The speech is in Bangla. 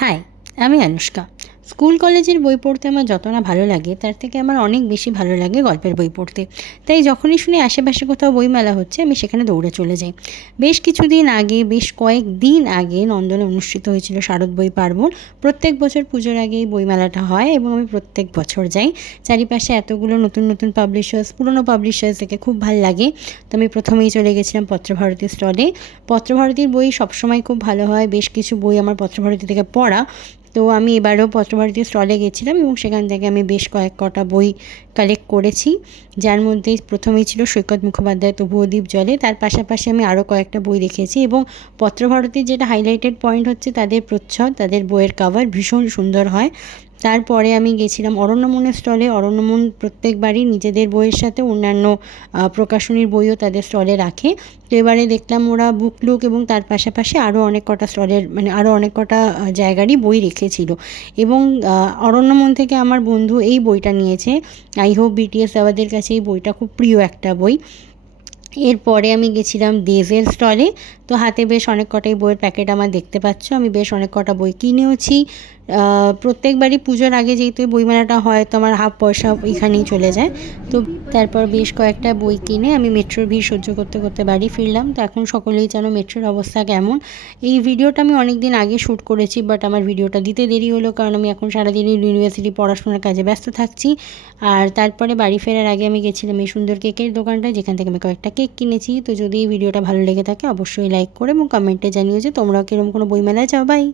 হাই, আমি আনুষ্কা। স্কুল কলেজের বই পড়তে আমার যত না ভালো লাগে তার থেকে আমার অনেক বেশি ভালো লাগে গল্পের বই পড়তে। তাই যখনই শুনি আশেপাশে কোথাও বইমেলা হচ্ছে আমি সেখানে দৌড়ে চলে যাই। বেশ কয়েকদিন আগে নন্দনে অনুষ্ঠিত হয়েছিল শারদ বই পার্বণ। প্রত্যেক বছর পুজোর আগে এই বইমেলাটা হয় এবং আমি প্রত্যেক বছর যাই। চারিপাশে এতগুলো নতুন নতুন পাবলিশার্স, পুরনো পাবলিশার্স থেকে খুব ভালো লাগে। তো আমি প্রথমেই চলে গেছিলাম পত্রভারতীর স্টলে। পত্রভারতীর বই সবসময় খুব ভালো হয়, বেশ কিছু বই আমার পত্রভারতী থেকে পড়া। তো আমি এবারেও পত্রভারতীর স্টলে গেছিলাম এবং সেখান থেকে আমি বেশ কটা বই কালেক্ট করেছি, যার মধ্যে প্রথমেই ছিল সৈকত মুখোপাধ্যায় তবুও দ্বীপ জলে। তার পাশাপাশি আমি আরও কয়েকটা বই দেখেছি এবং পত্রভারতীর যেটা হাইলাইটেড পয়েন্ট হচ্ছে তাদের প্রচ্ছদ, তাদের বইয়ের কভার ভীষণ সুন্দর হয়। তারপরে আমি গেছিলাম অরণ্যমনের স্টলে। অরণ্যমন প্রত্যেকবারই নিজেদের বইয়ের সাথে অন্যান্য প্রকাশনীর বইও তাদের স্টলে রাখে। তো এবারে দেখলাম ওরা বুকলুক এবং তার পাশাপাশি আরও অনেক কটা স্টলের আরও অনেক কটা জায়গারই বই রেখেছিল। এবং অরণ্যমন থেকে আমার বন্ধু এই বইটা নিয়েছে। আই হোপ বিটিএস আওয়াদের কাছে এই বইটা খুব প্রিয় একটা বই। এরপরে আমি গেছিলাম দেজের স্টলে। তো হাতে বেশ অনেক কটাই বইয়ের প্যাকেট আমার দেখতে পাচ্ছ। আমি বেশ অনেক কটা বই কিনেওছি। প্রত্যেকবারই পুজোর আগে যেহেতু বইমেলাটা হয় তো আমার হাফ পয়সা এখানেই চলে যায়। তো তারপর বেশ কয়েকটা বই কিনে আমি মেট্রোর ভিড় সহ্য করতে করতে বাড়ি ফিরলাম। তো এখন সকলেই জানো মেট্রোর অবস্থা কেমন। এই ভিডিওটা আমি অনেক দিন আগে শ্যুট করেছি, বাট আমার ভিডিওটা দিতে দেরি হলো কারণ আমি এখন সারাদিনই ইউনিভার্সিটি পড়াশোনার কাজে ব্যস্ত থাকছি। আর তারপরে বাড়ি ফেরার আগে আমি গেছিলাম এই সুন্দর কেকের দোকানটা, যেখান থেকে আমি কয়েকটা কেক কিনেছি। তো যদি এই ভিডিওটা ভালো লেগে থাকে অবশ্যই লাইক করে এবং কমেন্টে জানিও যে তোমরাও কিরকম কোনো বইমেলায় যাও। বাই।